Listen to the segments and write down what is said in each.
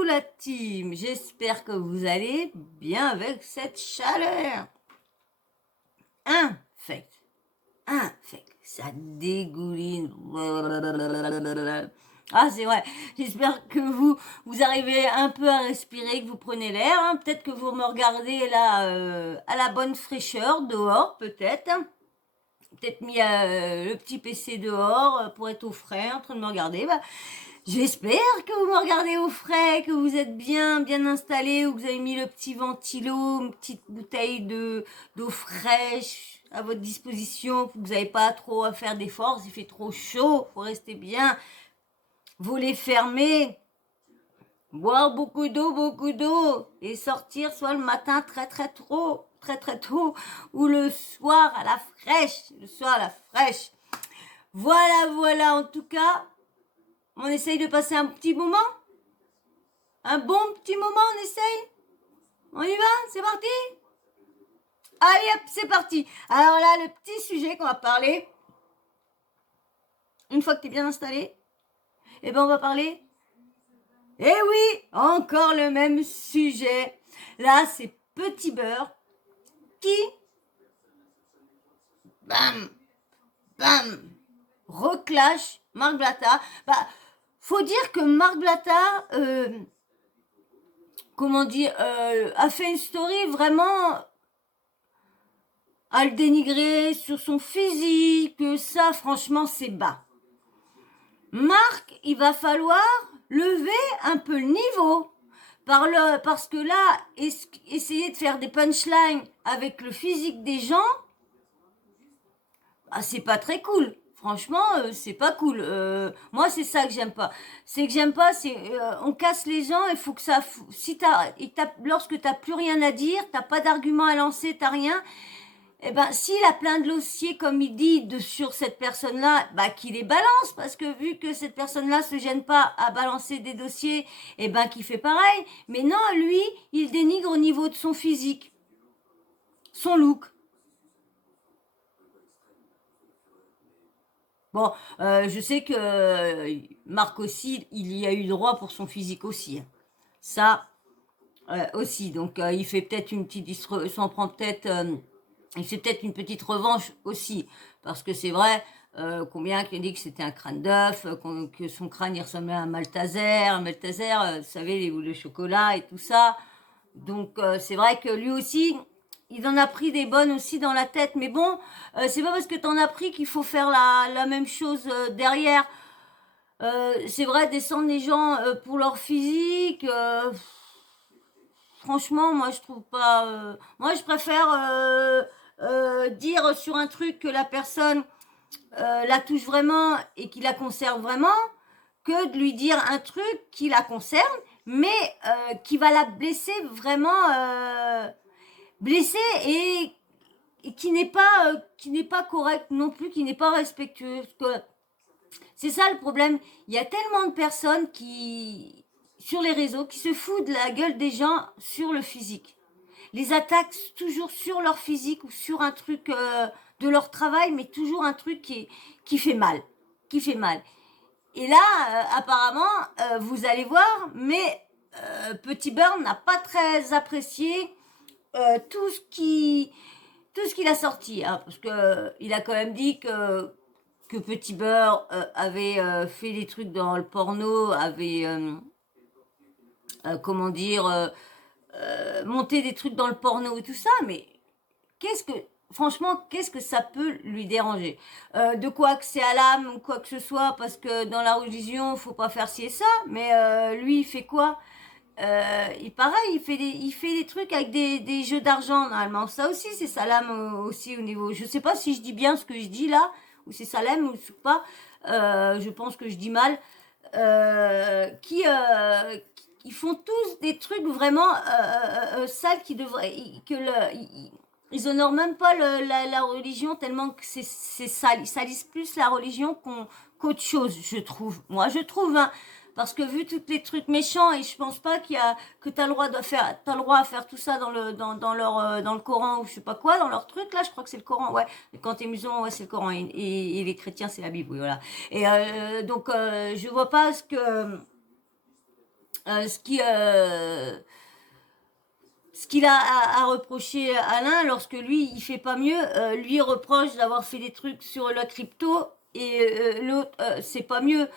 Coucou la team, j'espère que vous allez bien avec cette chaleur. Infect, ça dégouline. Ah c'est vrai, j'espère que vous arrivez un peu à respirer, que vous prenez l'air. Peut-être que vous me regardez là à la bonne fraîcheur dehors, peut-être. Peut-être mis le petit PC dehors pour être au frais en train de me regarder. J'espère que vous me regardez au frais, que vous êtes bien installé, ou que vous avez mis le petit ventilo, une petite bouteille d'eau fraîche à votre disposition, que vous n'avez pas trop à faire d'efforts, il fait trop chaud, faut rester bien, volets fermés, boire beaucoup d'eau, et sortir soit le matin très tôt, ou le soir à la fraîche, Voilà, en tout cas, on essaye de passer un petit moment. Un bon petit moment, on essaye. On y va? C'est parti? Allez hop, c'est parti. Alors là, le petit sujet qu'on va parler, une fois que tu es bien installé, on va parler. Eh oui, encore le même sujet. Là, c'est Petit Beurre qui, bam, reclash Marc Blatta. Faut dire que Marc Blatta, a fait une story vraiment à le dénigrer sur son physique, ça franchement c'est bas. Marc, il va falloir lever un peu le niveau. Parce que là, essayer de faire des punchlines avec le physique des gens, c'est pas très cool. Franchement, c'est pas cool. Moi, c'est ça que j'aime pas. C'est on casse les gens. Il faut que ça. Lorsque t'as plus rien à dire, t'as pas d'argument à lancer, t'as rien. S'il a plein de dossiers, comme il dit, sur cette personne-là, qu'il les balance, parce que vu que cette personne-là se gêne pas à balancer des dossiers, qu'il fait pareil. Mais non, lui, il dénigre au niveau de son physique, son look. Bon, je sais que Marc aussi, il y a eu droit pour son physique aussi. Ça, aussi. Donc, il fait peut-être une petite... s'en prend peut-être... il fait peut-être une petite revanche aussi. Parce que c'est vrai, combien qui a dit que c'était un crâne d'œuf, que son crâne, il ressemblait à un Malteser. Un Malteser, vous savez, les boules de chocolat et tout ça. Donc, c'est vrai que lui aussi... il en a pris des bonnes aussi dans la tête. Mais bon, c'est pas parce que t'en as pris qu'il faut faire la même chose derrière. C'est vrai, descendre les gens pour leur physique. Franchement, moi, je trouve pas. Moi, je préfère dire sur un truc que la personne la touche vraiment et qui la conserve vraiment, que de lui dire un truc qui la concerne, mais qui va la blesser vraiment. Blessé et qui n'est pas correct non plus, qui n'est pas respectueux. C'est ça le problème. Il y a tellement de personnes qui sur les réseaux qui se foutent de la gueule des gens sur le physique. Les attaquent toujours sur leur physique ou sur un truc de leur travail, mais toujours un truc qui fait mal, Et là, apparemment, vous allez voir, mais Petit Burn n'a pas très apprécié tout ce qu'il a sorti, parce que il a quand même dit que Petit Beurre avait fait des trucs dans le porno, avait monté des trucs dans le porno et tout ça, mais franchement, qu'est-ce que ça peut lui déranger de quoi que c'est à l'âme ou quoi que ce soit, parce que dans la religion, faut pas faire ci et ça, mais lui, il fait quoi pareil, il fait des trucs avec des jeux d'argent, normalement. Ça aussi, c'est Salam aussi au niveau. Je sais pas si je dis bien ce que je dis là, ou c'est Salem ou pas. Je pense que je dis mal. Ils font tous des trucs vraiment sales qui devraient. Ils honorent même pas la religion tellement que c'est sale. Ils salissent plus la religion qu'autre chose, je trouve. Moi, je trouve, hein. Parce que vu tous les trucs méchants, et je pense pas que t'as le droit à faire tout ça dans le Coran ou je sais pas quoi, dans leur truc là, je crois que c'est le Coran, ouais. Quand t'es musulman, ouais, c'est le Coran, et les chrétiens, c'est la Bible, oui, voilà. Et donc, je vois pas ce qui... ce qu'il a à reprocher à l'un, lorsque lui, il fait pas mieux, lui reproche d'avoir fait des trucs sur la crypto et l'autre, c'est pas mieux.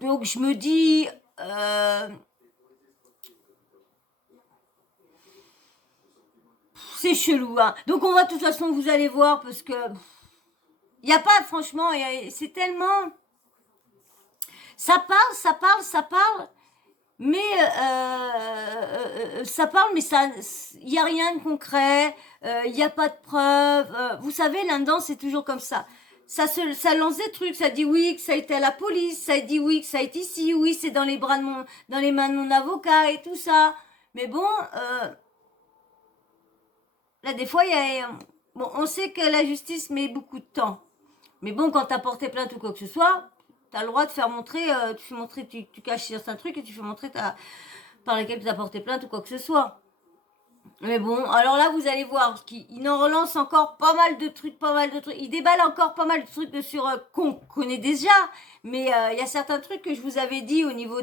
Donc je me dis, c'est chelou. Hein. Donc on va de toute façon, vous allez voir, parce que il n'y a pas, franchement, c'est tellement... Ça parle, mais ça parle, mais ça, il n'y a rien de concret, il n'y a pas de preuves. Vous savez, là-dedans, c'est toujours comme ça. Ça lance des trucs, ça dit oui que ça a été à la police, ça dit oui que ça a été ici, oui c'est dans les bras de dans les mains de mon avocat et tout ça. Mais bon, là des fois, bon, on sait que la justice met beaucoup de temps. Mais bon, quand t'as porté plainte ou quoi que ce soit, t'as le droit de faire montrer, tu fais montrer, tu caches certains trucs et tu fais montrer par lesquels tu as porté plainte ou quoi que ce soit. Mais bon, alors là, vous allez voir qu'il en relance encore pas mal de trucs, pas mal de trucs. Il déballe encore pas mal de trucs sur qu'on connaît déjà. Mais il y a certains trucs que je vous avais dit au niveau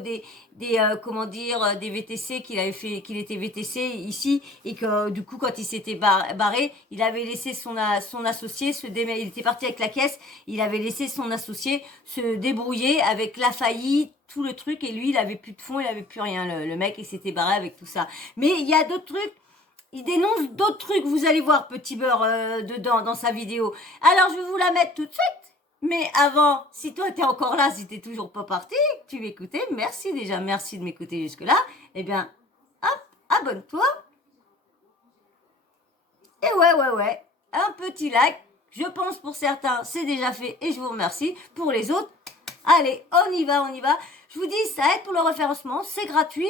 comment dire, des VTC qu'il avait fait, qu'il était VTC ici et que du coup, quand il s'était barré, il avait laissé son associé il était parti avec la caisse, il avait laissé son associé se débrouiller avec la faillite, tout le truc, et lui, il avait plus de fonds, il avait plus rien. Le mec, il s'était barré avec tout ça. Mais il y a d'autres trucs. Il dénonce d'autres trucs, vous allez voir Petit Beurre dedans, dans sa vidéo. Alors je vais vous la mettre tout de suite. Mais avant, si toi t'es encore là, si t'es toujours pas parti, tu m'écoutais, merci déjà, merci de m'écouter jusque-là. Eh bien, hop, abonne-toi. Et ouais, un petit like. Je pense pour certains, c'est déjà fait et je vous remercie. Pour les autres, allez, on y va. Je vous dis, ça aide pour le référencement, c'est gratuit.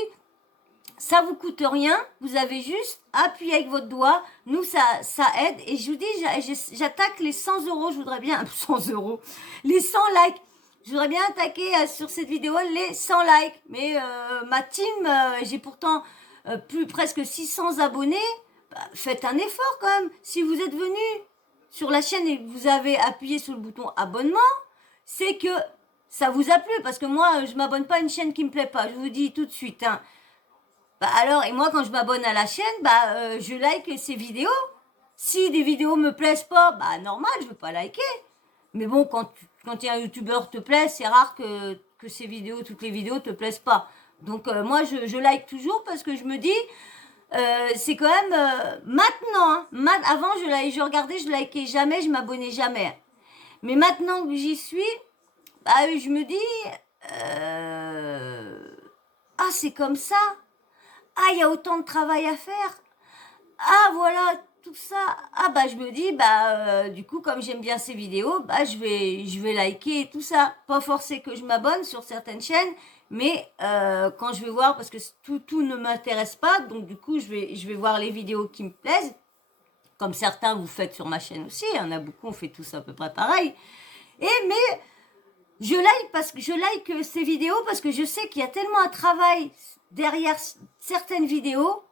Ça vous coûte rien, vous avez juste à appuyer avec votre doigt. Nous, ça aide. Et je vous dis, j'attaque les 100 euros. Je voudrais bien 100 euros, les 100 likes. Je voudrais bien attaquer sur cette vidéo les 100 likes. Mais ma team, j'ai pourtant presque 600 abonnés. Bah, faites un effort quand même. Si vous êtes venu sur la chaîne et que vous avez appuyé sur le bouton abonnement, c'est que ça vous a plu. Parce que moi, je m'abonne pas à une chaîne qui me plaît pas. Je vous dis tout de suite. Hein. Bah alors, et moi quand je m'abonne à la chaîne, je like ces vidéos. Si des vidéos me plaisent pas, bah normal, je veux pas liker. Mais bon, quand un youtubeur te plaît, c'est rare que toutes les vidéos te plaisent pas. Donc moi je like toujours parce que je me dis, c'est quand même maintenant. Hein, avant je regardais, je likais jamais, je m'abonnais jamais. Mais maintenant que j'y suis, je me dis, ah c'est comme ça. Ah, il y a autant de travail à faire. Ah, voilà, tout ça. Ah, je me dis, du coup, comme j'aime bien ces vidéos, je vais liker et tout ça. Pas forcé que je m'abonne sur certaines chaînes, mais quand je vais voir, parce que tout ne m'intéresse pas, donc du coup, je vais voir les vidéos qui me plaisent, comme certains vous faites sur ma chaîne aussi. Il y en a beaucoup, on fait tous à peu près pareil. Mais je like ces vidéos parce que je sais qu'il y a tellement un travail derrière certaines vidéos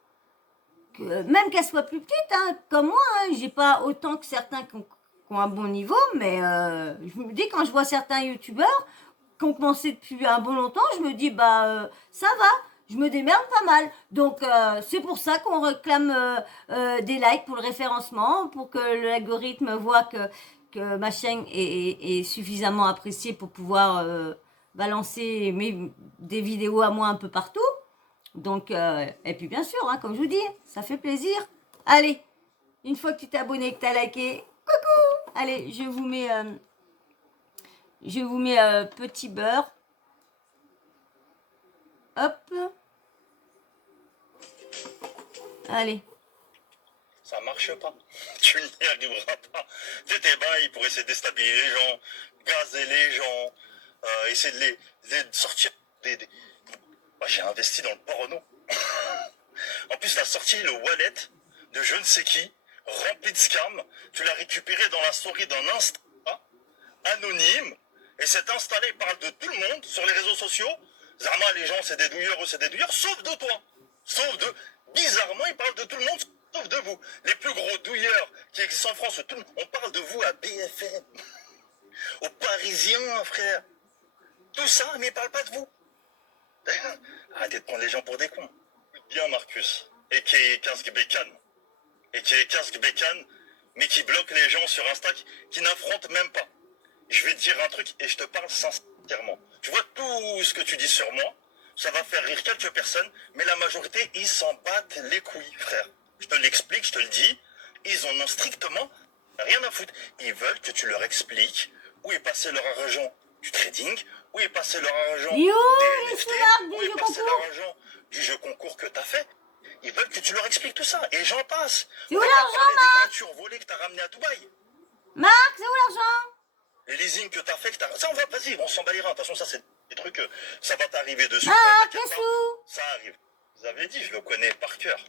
que même qu'elles soient plus petites, hein, comme moi, hein, j'ai pas autant que certains qui ont un bon niveau, mais je me dis quand je vois certains youtubeurs qui ont commencé depuis un bon longtemps, je me dis ça va, je me démerde pas mal. Donc c'est pour ça qu'on réclame des likes pour le référencement, pour que l'algorithme voit que ma chaîne est suffisamment appréciée pour pouvoir balancer des vidéos à moi un peu partout. Donc, et puis bien sûr, hein, comme je vous dis, ça fait plaisir. Allez, une fois que tu t'es abonné, que tu as liké, coucou. Allez, je vous mets Petit Beurre. Hop. Allez. Ça marche pas. Tu n'y arriveras pas. Tu tes bails pour essayer de déstabiliser les gens, gazer les gens, essayer de les sortir Moi, j'ai investi dans le porno. En plus, t'as sorti le wallet de je ne sais qui, rempli de scams. Tu l'as récupéré dans la story d'un Insta anonyme. Et cet Insta il parle de tout le monde sur les réseaux sociaux. Zama, les gens, c'est des douilleurs, sauf de toi. Bizarrement, il parle de tout le monde, sauf de vous. Les plus gros douilleurs qui existent en France, on parle de vous à BFM. Aux Parisiens, frère. Tout ça, mais il parle pas de vous. arrêtez de prendre les gens pour des cons. Bien Marcus, et qui est 15 Bécan. Et qui est 15 Bécan, mais qui bloque les gens sur Insta, qui n'affrontent même pas. Je vais te dire un truc et je te parle sincèrement. Tu vois, tout ce que tu dis sur moi, ça va faire rire quelques personnes, mais la majorité, ils s'en battent les couilles, frère. Je te l'explique, je te le dis, ils en ont strictement rien à foutre. Ils veulent que tu leur expliques où est passé leur argent du trading, où est passé leur argent You, des les NFT, sous-marques où du est jeu passé concours. leur argent du jeu concours que t'as fait. Ils veulent que tu leur expliques tout ça. Et j'en passe. C'est On où va pas l'argent, parler des Marc? voitures volées que t'as ramenées à Dubaï. Marc, c'est où l'argent? Les leasing que t'as fait, ça on va, vas-y, on s'en bat les reins. De toute façon, ça c'est des trucs, ça va t'arriver dessus. Marc, T'inquiète les pas, sous. ça arrive. Vous avez dit, je le connais par cœur.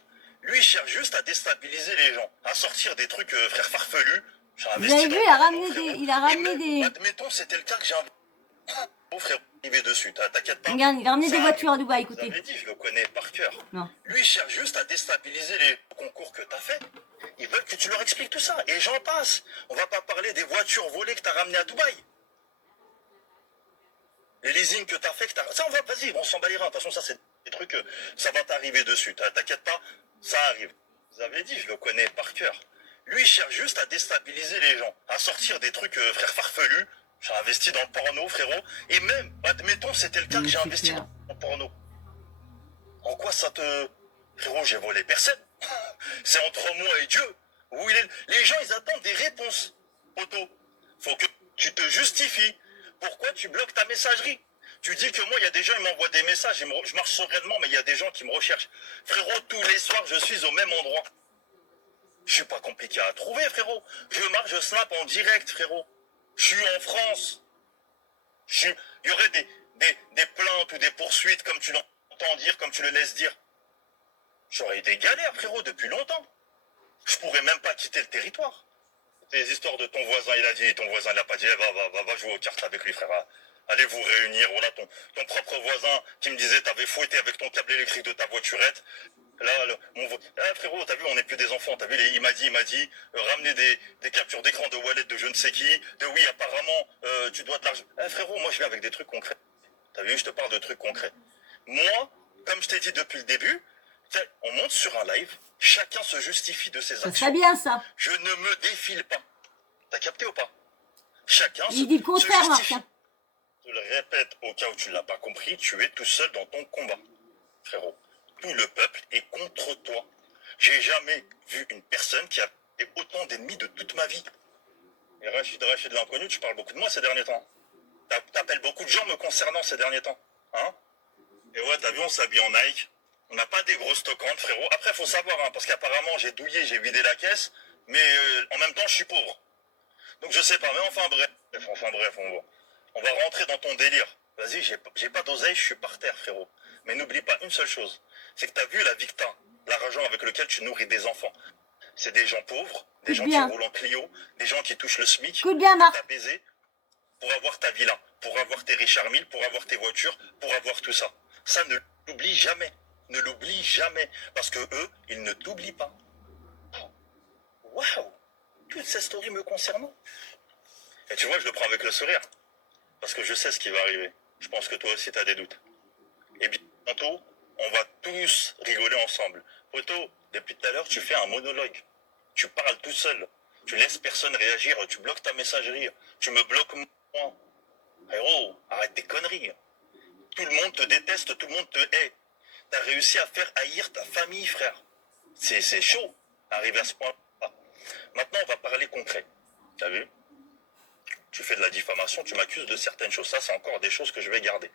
Lui, il cherche juste à déstabiliser les gens, à sortir des trucs, frère farfelus. J'ai Vous investi avez vu, dans il le a porno, ramené frérot. des... Il a Et ramené même, des... admettons, c'était le cas que j'ai un beau frère arrivé dessus. T'inquiète pas. Regarde, il a ramené Ça des arrive. voitures à Dubaï, Vous écoutez. avez dit, je le connais par cœur. Non. Lui, il cherche juste à déstabiliser les concours que t'as fait. Ils veulent que tu leur expliques tout ça. Et j'en passe. On va pas parler des voitures volées que t'as ramenées à Dubaï. Les leasing que t'as fait, ça on va, vas-y, on s'en bat les reins. De toute façon, ça c'est des trucs, ça va t'arriver dessus. T'inquiète pas, ça arrive. Vous avez dit, je le connais par cœur. Lui, il cherche juste à déstabiliser les gens, à sortir des trucs, frère farfelus. J'ai investi dans le porno, frérot. Et même, admettons, c'était le cas que j'ai investi dans le porno. En quoi ça te... Frérot, j'ai volé personne. C'est entre moi et Dieu. Où il est... Les gens, ils attendent des réponses. Otto, faut que tu te justifies. Pourquoi tu bloques ta messagerie? Tu dis que moi, il y a des gens, ils m'envoient des messages, je marche sereinement, mais il y a des gens qui me recherchent. Frérot, tous les soirs, je suis au même endroit. Je suis pas compliqué à trouver, frérot. Je marche, je snap en direct, frérot. Je suis en France. Il y aurait des plaintes ou des poursuites, comme tu l'entends dire, comme tu le laisses dire. J'aurais eu des galères, frérot, depuis longtemps. Je pourrais même pas quitter le territoire. Les histoires de ton voisin, il a dit, ton voisin, il a pas dit, va jouer aux cartes avec lui, frère. Allez vous réunir. Voilà ton propre voisin qui me disait, t'avais fouetté avec ton câble électrique de ta voiturette. Là, frérot, t'as vu, on n'est plus des enfants. T'as vu, il m'a dit, ramener des captures d'écran de wallet de je ne sais qui. De oui, apparemment, tu dois de l'argent. Frérot, moi, je viens avec des trucs concrets. T'as vu, je te parle de trucs concrets. Moi, comme je t'ai dit depuis le début, on monte sur un live, chacun se justifie de ses actions. Ça serait bien, ça. Je ne me défile pas. T'as capté ou pas? Chacun Il dit le contraire, se Marc. justifie. Je le répète au cas où tu ne l'as pas compris, tu es tout seul dans ton combat, frérot. Tout le peuple est contre toi. J'ai jamais vu une personne qui a autant d'ennemis de toute ma vie. Et Rachid l'inconnu, tu parles beaucoup de moi ces derniers temps. T'appelles beaucoup de gens me concernant ces derniers temps. Hein? Et ouais, t'as vu, on s'habille en Nike. On n'a pas des grosses stockantes, frérot. Après, faut savoir, hein, parce qu'apparemment, j'ai douillé, j'ai vidé la caisse, mais en même temps, je suis pauvre. Donc, je sais pas, mais enfin bref, on va rentrer dans ton délire. Vas-y, j'ai pas d'oseille, je suis par terre, frérot. Mais n'oublie pas une seule chose, c'est que t'as vu la Victa, l'argent avec lequel tu nourris des enfants. C'est des gens pauvres, des gens qui roulent en Clio, des gens qui touchent le SMIC, Écoute bien, Marc. t'as baisé pour avoir ta villa, pour avoir tes Richard Mille, pour avoir tes voitures, pour avoir tout ça. Ça, ne l'oublie jamais. Ne l'oublie jamais. Parce que eux, ils ne t'oublient pas. Waouh! Toute cette story me concernant. Et tu vois, je le prends avec le sourire. Parce que je sais ce qui va arriver. Je pense que toi aussi, tu as des doutes. Et bientôt, on va tous rigoler ensemble. Otto, depuis tout à l'heure, tu fais un monologue. Tu parles tout seul. Tu laisses personne réagir. Tu bloques ta messagerie. Tu me bloques moi. Héros, arrête tes conneries. Tout le monde te déteste, tout le monde te hait. T'as réussi à faire haïr ta famille, frère. C'est chaud, arriver à ce point-là. Maintenant, on va parler concret. T'as vu? Tu fais de la diffamation, tu m'accuses de certaines choses. Ça, c'est encore des choses que je vais garder.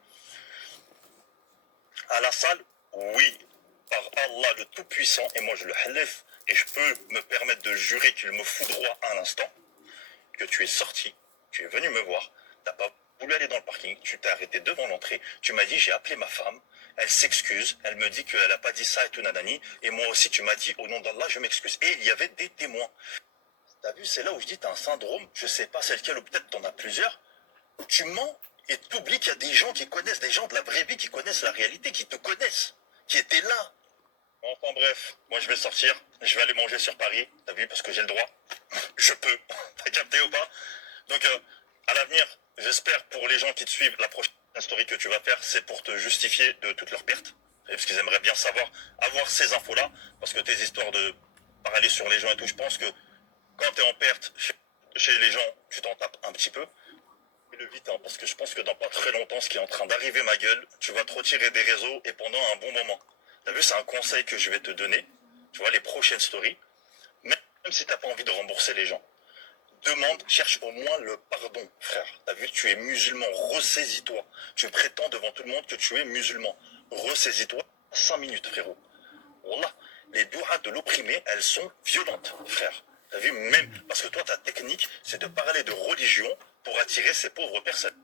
À la salle, oui. Par Allah le Tout-Puissant, et moi je le halef, et je peux me permettre de jurer qu'il me foudroie à un instant, que tu es sorti, tu es venu me voir, t'as pas voulu aller dans le parking, tu t'es arrêté devant l'entrée, tu m'as dit j'ai appelé ma femme, elle s'excuse, elle me dit qu'elle n'a pas dit ça et tout nanani, et moi aussi tu m'as dit au nom d'Allah je m'excuse. Et il y avait des témoins. T'as vu, c'est là où je dis t'as un syndrome, je sais pas c'est lequel ou peut-être t'en as plusieurs, tu mens et t'oublies qu'il y a des gens qui connaissent, des gens de la vraie vie qui connaissent la réalité, qui te connaissent, qui étaient là. Enfin bref, moi je vais sortir, je vais aller manger sur Paris, t'as vu, parce que j'ai le droit, je peux, t'as capté ou pas? Donc à l'avenir, j'espère pour les gens qui te suivent, la prochaine story que tu vas faire, c'est pour te justifier de toutes leurs pertes. Et parce qu'ils aimeraient bien savoir, avoir ces infos-là, parce que tes histoires de parler sur les gens et tout, je pense que quand tu es en perte chez les gens, tu t'en tapes un petit peu. Et le vite, hein, parce que je pense que dans pas très longtemps, ce qui est en train d'arriver ma gueule, tu vas te retirer des réseaux et pendant un bon moment. T'as vu, c'est un conseil que je vais te donner. Tu vois, les prochaines stories, même si t'as pas envie de rembourser les gens, demande, cherche au moins le pardon, frère. T'as vu, tu es musulman, ressaisis-toi. Tu prétends devant tout le monde que tu es musulman. Ressaisis-toi 5 minutes, frérot. Wallah, les doigts de l'opprimé, elles sont violentes, frère. T'as vu, même parce que toi, ta technique, c'est de parler de religion pour attirer ces pauvres personnes.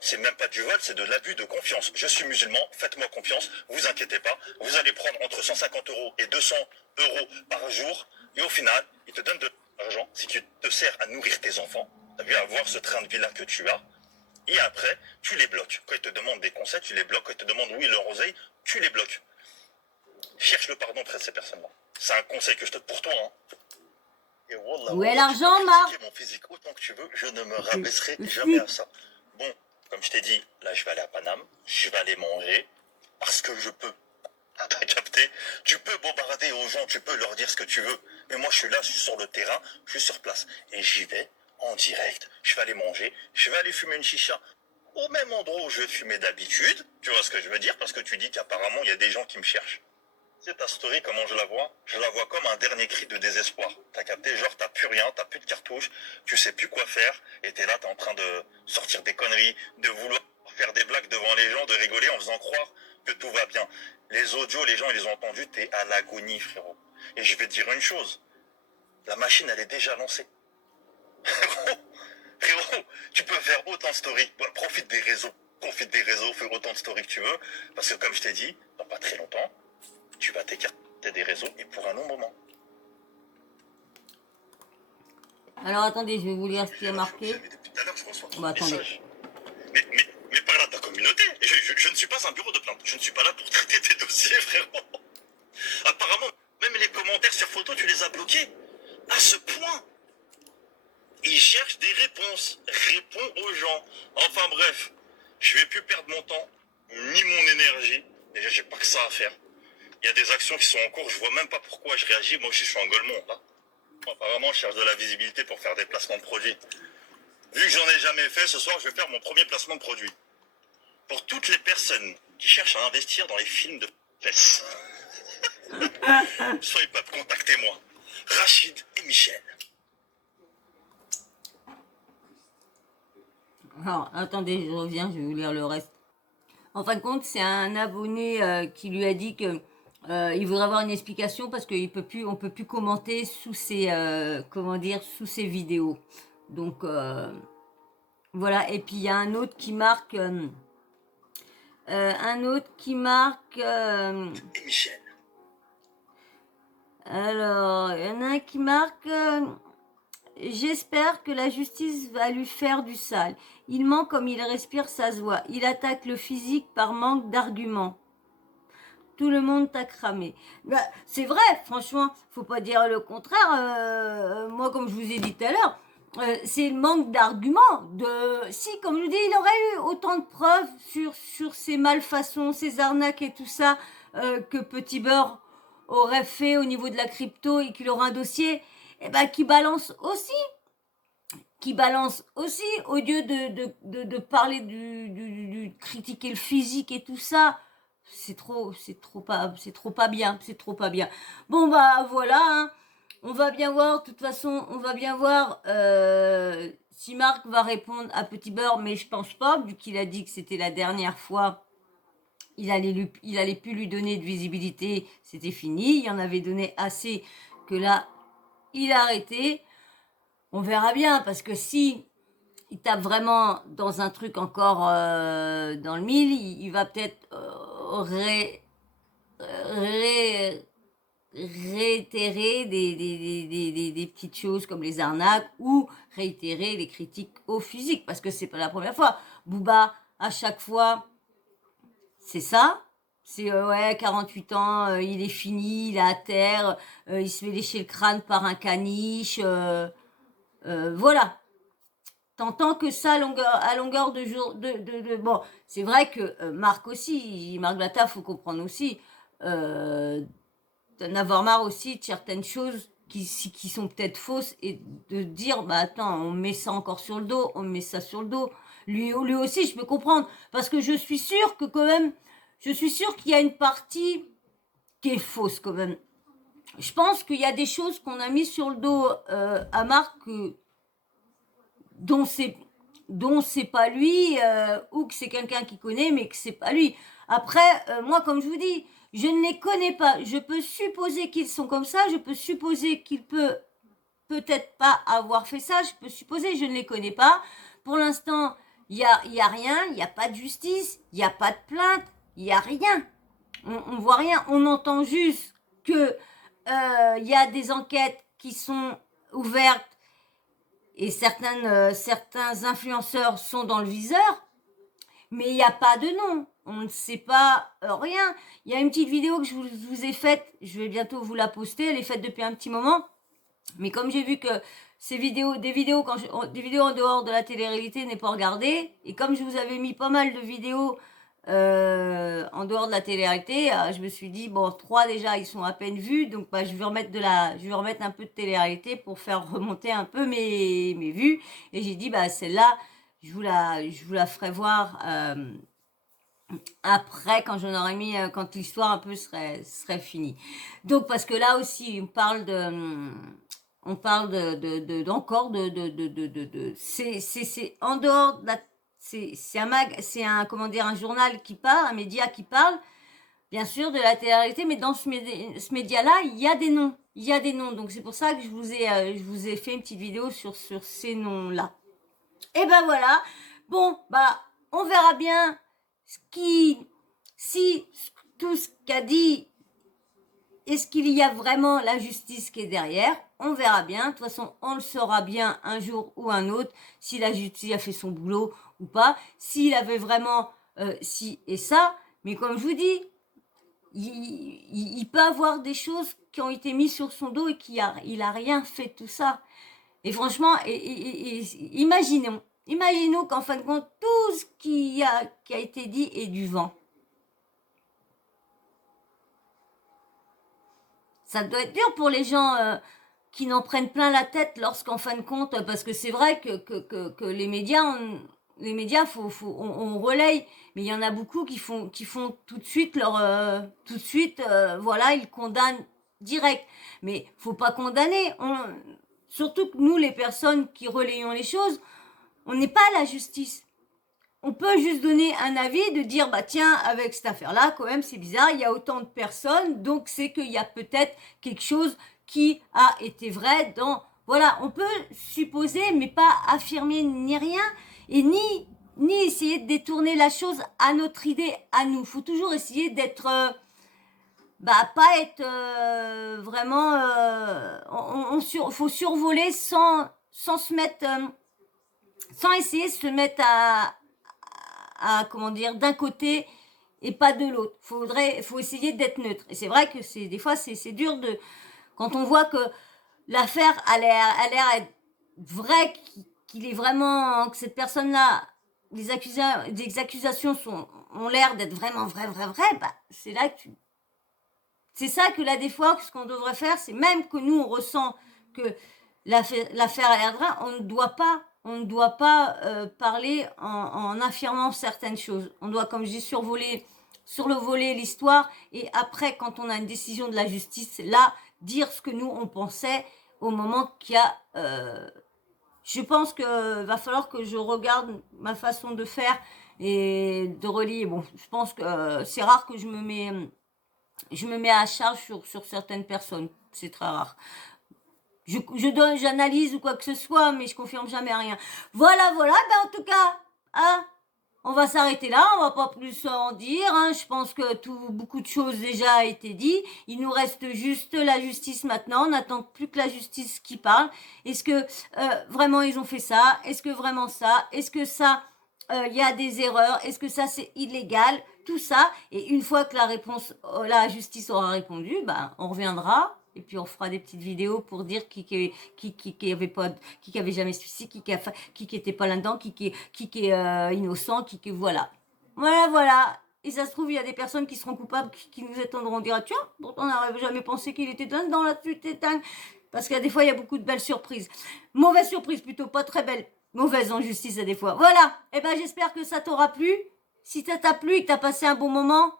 C'est même pas du vol, c'est de l'abus de confiance. Je suis musulman, faites-moi confiance, vous inquiétez pas. Vous allez prendre entre 150 euros et 200 euros par jour. Et au final, ils te donnent de l'argent si tu te sers à nourrir tes enfants. T'as vu, avoir ce train de vie-là que tu as. Et après, tu les bloques. Quand ils te demandent des conseils, tu les bloques. Quand ils te demandent oui, leur oseille, tu les bloques. Cherche le pardon auprès de ces personnes-là. C'est un conseil que je te donne pour toi. Hein. Et wallah, Où est wallah, tu peux l'argent, Marc? critiquer mon physique autant que tu veux, je ne me rabaisserai jamais à ça. Bon, comme je t'ai dit, là je vais aller à Paname, je vais aller manger, parce que je peux. T'as capté? Tu peux bombarder aux gens, tu peux leur dire ce que tu veux. Mais moi je suis là, je suis sur le terrain, je suis sur place. Et j'y vais en direct, je vais aller manger, je vais aller fumer une chicha. Au même endroit où je vais fumer d'habitude, tu vois ce que je veux dire? Parce que tu dis qu'apparemment il y a des gens qui me cherchent. C'est ta story, comment je la vois? Je la vois comme un dernier cri de désespoir. T'as capté? Genre, t'as plus rien, t'as plus de cartouches, tu sais plus quoi faire, et t'es là, t'es en train de sortir des conneries, de vouloir faire des blagues devant les gens, de rigoler en faisant croire que tout va bien. Les audios, les gens, ils les ont entendus, t'es à l'agonie, frérot. Et je vais te dire une chose. La machine, elle est déjà lancée. Frérot, tu peux faire autant de stories. Ouais, profite des réseaux, fais autant de stories que tu veux, parce que comme je t'ai dit, dans pas très longtemps, tu vas t'écarter des réseaux et pour un long moment. Alors attendez, je vais vous lire ce qui est marqué. Depuis tout à l'heure, je reçois trop Bah de attendez. messages. Mais parle à ta communauté. Je ne suis pas un bureau de plainte. Je ne suis pas là pour traiter tes dossiers, frérot. Apparemment, même les commentaires sur photo, tu les as bloqués. À ce point. Ils cherchent des réponses. Réponds aux gens. Enfin bref, je vais plus perdre mon temps, ni mon énergie. Déjà, j'ai pas que ça à faire. Il y a des actions qui sont en cours, je vois même pas pourquoi je réagis. Moi aussi, je suis en golemont, là. Apparemment, je cherche de la visibilité pour faire des placements de produits. Vu que j'en ai jamais fait, ce soir, je vais faire mon premier placement de produit. Pour toutes les personnes qui cherchent à investir dans les films de fesses. Soyez pas, contactez-moi. Rachid et Michel. Alors attendez, je reviens, je vais vous lire le reste. En fin de compte, c'est un abonné qui lui a dit que il voudrait avoir une explication parce qu'on peut plus commenter sous ses, sous ses vidéos. Donc voilà. Et puis il y a un autre qui marque, Et Michel. Alors, il y en a un qui marque. J'espère que la justice va lui faire du sale. Il ment comme il respire, ça se voit. Il attaque le physique par manque d'arguments. Tout le monde t'a cramé. Bah, c'est vrai, franchement, faut pas dire le contraire. Moi, comme je vous ai dit tout à l'heure, c'est le manque d'arguments. Si, comme je vous dis, il aurait eu autant de preuves sur ces malfaçons, ces arnaques et tout ça que Petit Beurre aurait fait au niveau de la crypto et qu'il aura un dossier, eh ben, qui balance aussi, au lieu de parler du critiquer le physique et tout ça. C'est trop pas bien. Bon bah voilà, hein. On va bien voir, de toute façon, si Marc va répondre à Petit Beurre, mais je pense pas, vu qu'il a dit que c'était la dernière fois, il allait plus lui donner de visibilité, c'était fini, il en avait donné assez que là, il a arrêté. On verra bien, parce que si il tape vraiment dans un truc encore dans le mille, il va peut-être réitérer des petites choses comme les arnaques ou réitérer les critiques au physique, parce que c'est pas la première fois. Booba, à chaque fois, c'est ça. C'est ouais, 48 ans, il est fini, il est à terre, il se fait lécher le crâne par un caniche. Voilà. t'entends que ça à longueur de jour. Bon, c'est vrai que Marc aussi, Marc Blatta, faut comprendre aussi, d'en avoir marre aussi de certaines choses qui sont peut-être fausses et de dire, bah attends, on met ça encore sur le dos, on met ça sur le dos. Lui aussi, je peux comprendre, parce que je suis sûre que quand même, je suis sûre qu'il y a une partie qui est fausse quand même. Je pense qu'il y a des choses qu'on a mis sur le dos à Marc dont c'est pas lui ou que c'est quelqu'un qui connaît mais que c'est pas lui. Après, moi comme je vous dis, je ne les connais pas. Je peux supposer qu'ils sont comme ça. Je peux supposer qu'il peut-être pas avoir fait ça. Je peux supposer, je ne les connais pas. Pour l'instant, il y a rien. Il n'y a pas de justice. Il n'y a pas de plainte. Il y a rien. On voit rien. On entend juste que y a des enquêtes qui sont ouvertes et certains influenceurs sont dans le viseur, mais il n'y a pas de nom. On ne sait pas rien. Il y a une petite vidéo que je vous ai faite, je vais bientôt vous la poster, elle est faite depuis un petit moment, mais comme j'ai vu que des vidéos en dehors de la télé-réalité n'est pas regardée, et comme je vous avais mis pas mal de vidéos en dehors de la télé-réalité, je me suis dit bon, 3 déjà ils sont à peine vus, donc bah, je vais remettre un peu de télé-réalité pour faire remonter un peu mes vues, et j'ai dit bah celle-là je vous la ferai voir après quand j'en aurai mis quand l'histoire un peu serait finie. Donc parce que là aussi on parle encore c'est en dehors de la c'est un comment dire un journal qui parle, un média qui parle bien sûr de la télé-réalité, mais dans ce média-là, il y a des noms. Il y a des noms. Donc c'est pour ça que je vous ai fait une petite vidéo sur ces noms-là. Et ben voilà. Bon, bah on verra bien si tout ce qu'a dit, est-ce qu'il y a vraiment la justice qui est derrière? On verra bien. De toute façon, on le saura bien un jour ou un autre si la justice a fait son boulot ou pas. S'il avait vraiment ci et ça. Mais comme je vous dis, il peut avoir des choses qui ont été mises sur son dos et il a rien fait de tout ça. Et franchement, imaginons qu'en fin de compte, tout ce qui a été dit est du vent. Ça doit être dur pour les gens qui n'en prennent plein la tête lorsqu'en fin de compte, parce que c'est vrai que les médias, on relaye, mais il y en a beaucoup qui font tout de suite voilà, ils condamnent direct. Mais faut pas condamner. Surtout que nous, les personnes qui relayons les choses, on n'est pas à la justice. On peut juste donner un avis, de dire, bah tiens, avec cette affaire-là, quand même, c'est bizarre, il y a autant de personnes, donc c'est qu'il y a peut-être quelque chose qui a été vrai dans... Voilà, on peut supposer, mais pas affirmer ni rien, et ni essayer de détourner la chose à notre idée, à nous. Il faut toujours essayer d'être... pas être vraiment... faut survoler sans se mettre... sans essayer de se mettre comment dire, d'un côté et pas de l'autre. Faut essayer d'être neutre. Et c'est vrai que des fois c'est dur quand on voit que l'affaire a l'air être vraie, qu'il est vraiment, que cette personne-là, des accusations ont l'air d'être vraiment vraies, bah, c'est là que c'est ça que là, des fois, ce qu'on devrait faire, c'est même que nous, on ressent que l'affaire a l'air vraie, on ne doit pas parler en affirmant certaines choses. On doit, comme je dis, survoler l'histoire, et après, quand on a une décision de la justice, là, dire ce que nous, on pensait au moment qu'il y a... je pense que va falloir que je regarde ma façon de faire et de relier. Bon, je pense que c'est rare que je me mets à charge sur certaines personnes. C'est très rare. J'analyse ou quoi que ce soit, mais je confirme jamais rien. Voilà, en tout cas, hein, on va s'arrêter là, on va pas plus en dire, hein. Je pense que beaucoup de choses déjà a été dit. Il nous reste juste la justice maintenant. On n'attend plus que la justice qui parle. Est-ce que vraiment ils ont fait ça? Est-ce que vraiment ça? Est-ce que ça, y a des erreurs? Est-ce que ça c'est illégal? Tout ça. Et une fois que la justice aura répondu, on reviendra. Et puis on fera des petites vidéos pour dire qui avait pas, qui avait jamais suici, qui était pas là-dedans, qui est innocent, voilà. Voilà. Et ça se trouve, il y a des personnes qui seront coupables, qui nous attendront dire, ah, tiens, pourtant on n'aurait jamais pensé qu'il était dans la suite éteinte. Parce que des fois, il y a beaucoup de belles surprises. Mauvaise surprise plutôt, pas très belle. Mauvaise en justice, des fois. Voilà. Eh ben, j'espère que ça t'aura plu. Si ça t'a plu et que t'as passé un bon moment,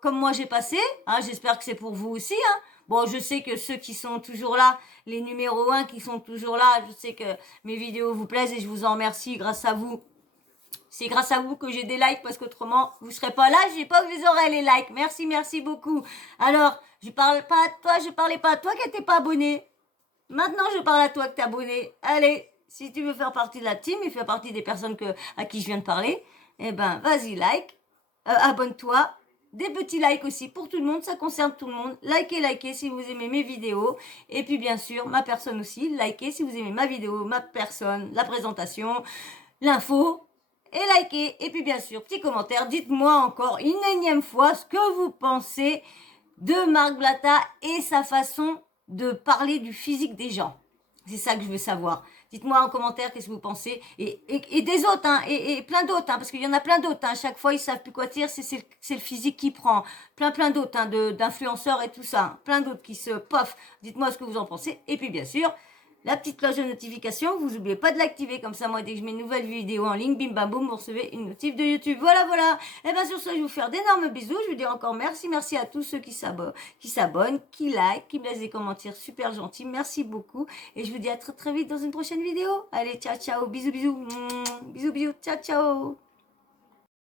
comme moi j'ai passé, hein, j'espère que c'est pour vous aussi. Hein. Bon, je sais que ceux qui sont toujours là, les numéros 1 qui sont toujours là, je sais que mes vidéos vous plaisent et je vous en remercie grâce à vous. C'est grâce à vous que j'ai des likes parce qu'autrement, vous ne serez pas là, je sais pas que les aurais les likes. Merci beaucoup. Alors, je parlais pas à toi qui n'étais pas abonné. Maintenant, je parle à toi que t'es abonné. Allez, si tu veux faire partie de la team et faire partie des personnes à qui je viens de parler, eh ben, vas-y, like, abonne-toi. Des petits likes aussi pour tout le monde, ça concerne tout le monde. Likez si vous aimez mes vidéos. Et puis, bien sûr, ma personne aussi. Likez si vous aimez ma vidéo, ma personne, la présentation, l'info. Et likez. Et puis, bien sûr, petit commentaire. Dites-moi encore une énième fois ce que vous pensez de Marc Blatta et sa façon de parler du physique des gens. C'est ça que je veux savoir. Dites-moi en commentaire qu'est-ce que vous pensez. Et des autres, hein, et plein d'autres, hein, parce qu'il y en a plein d'autres. Hein. Chaque fois, ils savent plus quoi dire, c'est le physique qui prend. Plein d'autres, hein, d'influenceurs et tout ça. Hein. Plein d'autres qui se pof. Dites-moi ce que vous en pensez. Et puis, bien sûr, la petite cloche de notification, vous n'oubliez pas de l'activer. Comme ça, moi, dès que je mets une nouvelle vidéo en ligne, bim bam boum, vous recevez une notif de YouTube. Voilà. Et bien sur ce, je vais vous faire d'énormes bisous. Je vous dis encore merci à tous ceux qui s'abonnent, qui like, qui me laissent des commentaires super gentils. Merci beaucoup. Et je vous dis à très vite dans une prochaine vidéo. Allez, ciao, bisous, bisous, ciao.